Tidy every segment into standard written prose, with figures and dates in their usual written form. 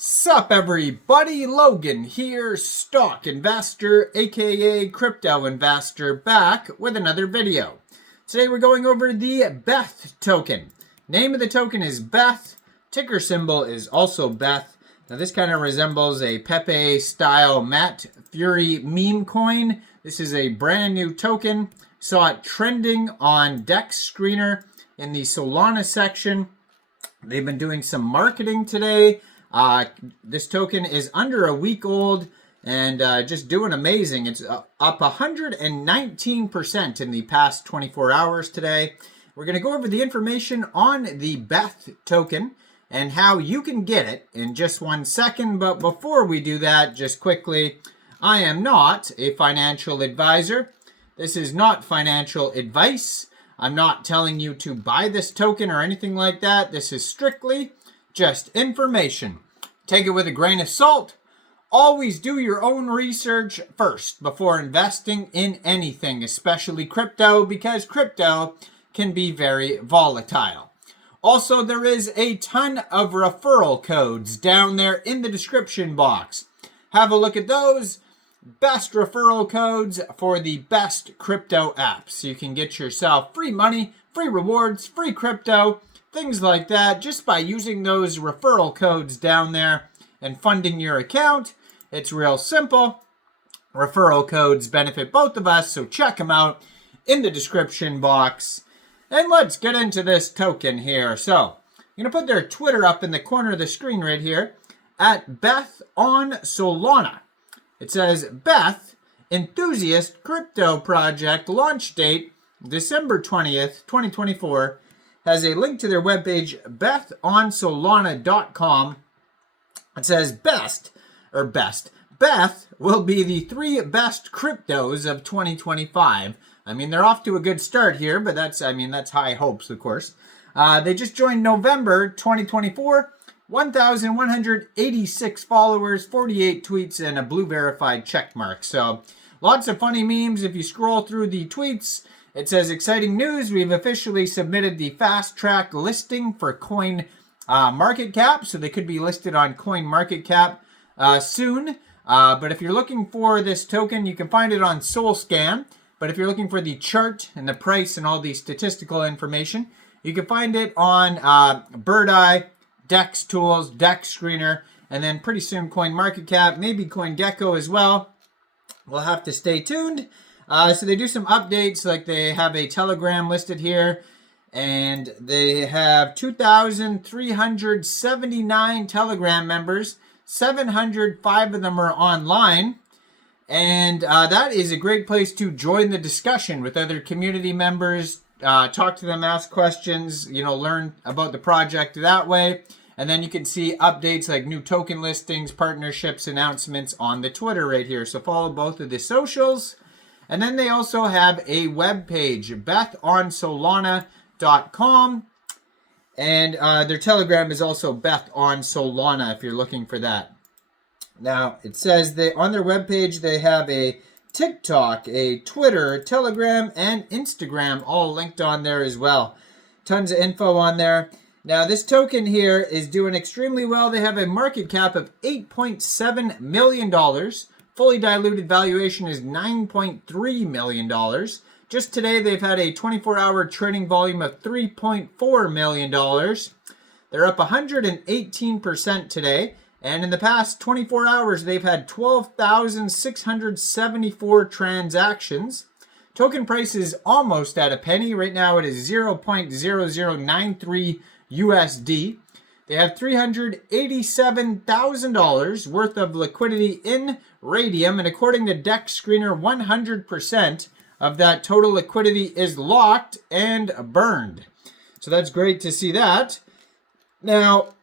Sup everybody, Logan here, stock investor aka crypto investor, back with another video. Today we're going over the Beth token. Name of the token is Beth, ticker symbol is also Beth. Now this kind of resembles a Pepe style matte Furie meme coin. This is a brand new token. Saw it trending on Dex Screener in the Solana section. They've been doing some marketing today. This token is under a week old and just doing amazing. It's up 119% in the past 24 hours today. We're going to go over the information on the Beth token and how you can get it in just 1 second. But before we do that, just quickly, I am not a financial advisor. This is not financial advice. I'm not telling you to buy this token or anything like that. This is strictly just information. Take it with a grain of salt. Always do your own research first before investing in anything, especially crypto, because crypto can be very volatile. Also, there is a ton of referral codes down there in the description box. Have a look at those. Best referral codes for the best crypto apps. You can get yourself free money, free rewards, free crypto, things like that, just by using those referral codes down there and funding your account. It's real simple. Referral codes benefit both of us, so check them out in the description box. And let's get into this token here. So, I'm going to put their Twitter up in the corner of the screen right here, at Beth on Solana. It says, Beth, enthusiast crypto project launch date, December 20th, 2024, has a link to their webpage, bethonsolana.com. It says Beth will be the 3 best cryptos of 2025. I mean, they're off to a good start here, but that's high hopes, of course. They just joined November 2024. 1,186 followers, 48 tweets, and a blue verified check mark. So lots of funny memes. If you scroll through the tweets, it says, exciting news. We've officially submitted the fast track listing for Coin Market Cap. So they could be listed on Coin Market Cap soon. But if you're looking for this token, you can find it on SolScan. But if you're looking for the chart and the price and all the statistical information, you can find it on Bird Eye, Dex Tools, Dex Screener, and then pretty soon Coin Market Cap, maybe CoinGecko as well. We'll have to stay tuned. So they do some updates, like they have a Telegram listed here, and they have 2,379 Telegram members. 705 of them are online, and that is a great place to join the discussion with other community members. Talk to them, ask questions, learn about the project that way. And then you can see updates like new token listings, partnerships, announcements on the Twitter right here. So follow both of the socials. And then they also have a web page, bethonsolana.com. And their Telegram is also Beth on Solana if you're looking for that. Now, it says on their webpage they have a TikTok, a Twitter, Telegram, and Instagram all linked on there as well. Tons of info on there. Now, this token here is doing extremely well. They have a market cap of $8.7 million. Fully diluted valuation is $9.3 million. Just today, they've had a 24-hour trading volume of $3.4 million. They're up 118% today. And in the past 24 hours, they've had 12,674 transactions. Token price is almost at a penny. Right now, it is 0.0093 USD. They have $387,000 worth of liquidity in Raydium. And according to Dex Screener, 100% of that total liquidity is locked and burned. So that's great to see that. Now,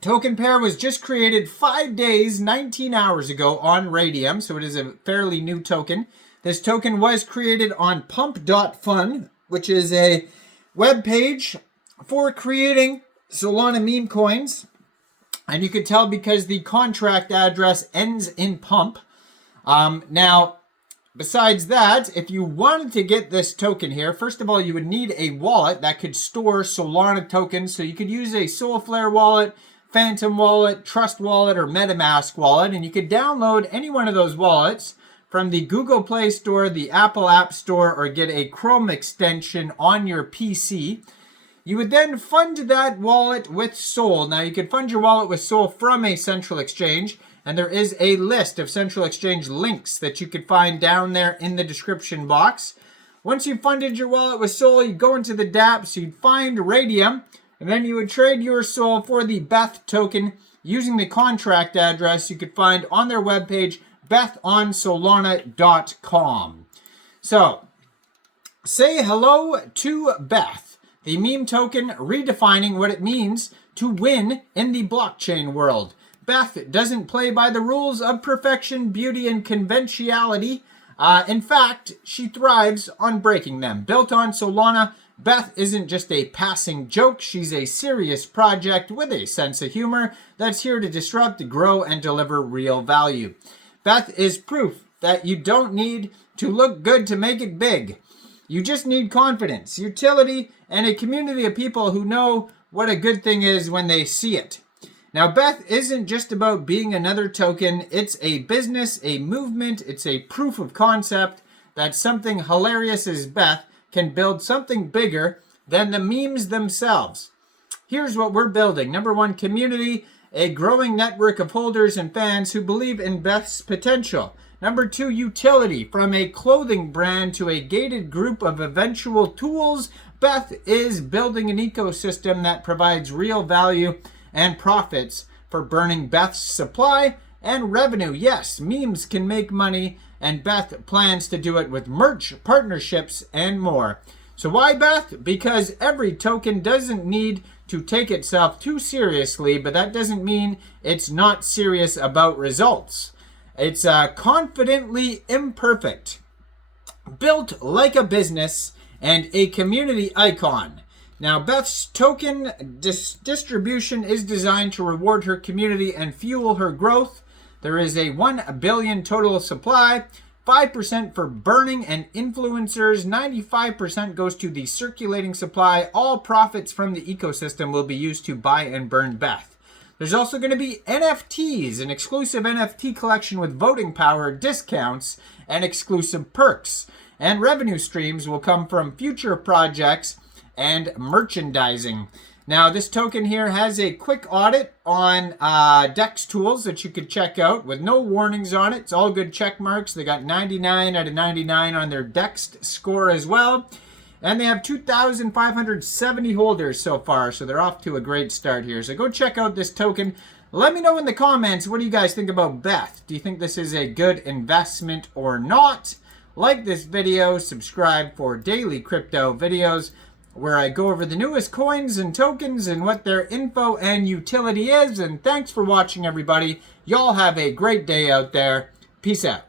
token pair was just created 5 days, 19 hours ago on Raydium, so it is a fairly new token. This token was created on pump.fun, which is a web page for creating Solana meme coins. And you can tell because the contract address ends in pump. Now, besides that, if you wanted to get this token here, first of all, you would need a wallet that could store Solana tokens. So you could use a Solflare wallet, Phantom Wallet, Trust Wallet, or MetaMask Wallet, and you could download any one of those wallets from the Google Play Store, the Apple App Store, or get a Chrome extension on your PC. You would then fund that wallet with Sol. Now, you could fund your wallet with Sol from a central exchange, and there is a list of central exchange links that you could find down there in the description box. Once you've funded your wallet with Sol, you'd go into the dApps, you'd find Raydium, and then you would trade your Sol for the Beth token using the contract address you could find on their webpage, bethonsolana.com. So, say hello to Beth, the meme token redefining what it means to win in the blockchain world. Beth doesn't play by the rules of perfection, beauty, and conventionality. In fact, she thrives on breaking them. Built on Solana, Beth isn't just a passing joke. She's a serious project with a sense of humor that's here to disrupt, grow, and deliver real value. Beth is proof that you don't need to look good to make it big. You just need confidence, utility, and a community of people who know what a good thing is when they see it. Now, Beth isn't just about being another token. It's a business, a movement. It's a proof of concept that something hilarious as Beth can build something bigger than the memes themselves. Here's what we're building. Number one, community, a growing network of holders and fans who believe in Beth's potential. Number two, utility. From a clothing brand to a gated group of eventual tools, Beth is building an ecosystem that provides real value and profits for burning Beth's supply and revenue. Yes, memes can make money, and Beth plans to do it with merch, partnerships, and more. So why Beth? Because every token doesn't need to take itself too seriously, but that doesn't mean it's not serious about results. It's confidently imperfect, built like a business, and a community icon. Now, Beth's token distribution is designed to reward her community and fuel her growth. There is a 1 billion total supply, 5% for burning and influencers, 95% goes to the circulating supply. All profits from the ecosystem will be used to buy and burn Beth. There's also going to be NFTs, an exclusive NFT collection with voting power, discounts, and exclusive perks. And revenue streams will come from future projects and merchandising. Now, this token here has a quick audit on DEX tools that you could check out with no warnings on it. It's all good check marks. They got 99 out of 99 on their DEX score as well. And they have 2,570 holders so far, so they're off to a great start here. So go check out this token. Let me know in the comments, what do you guys think about Beth? Do you think this is a good investment or not? Like this video, subscribe for daily crypto videos, where I go over the newest coins and tokens and what their info and utility is. And thanks for watching, everybody. Y'all have a great day out there. Peace out.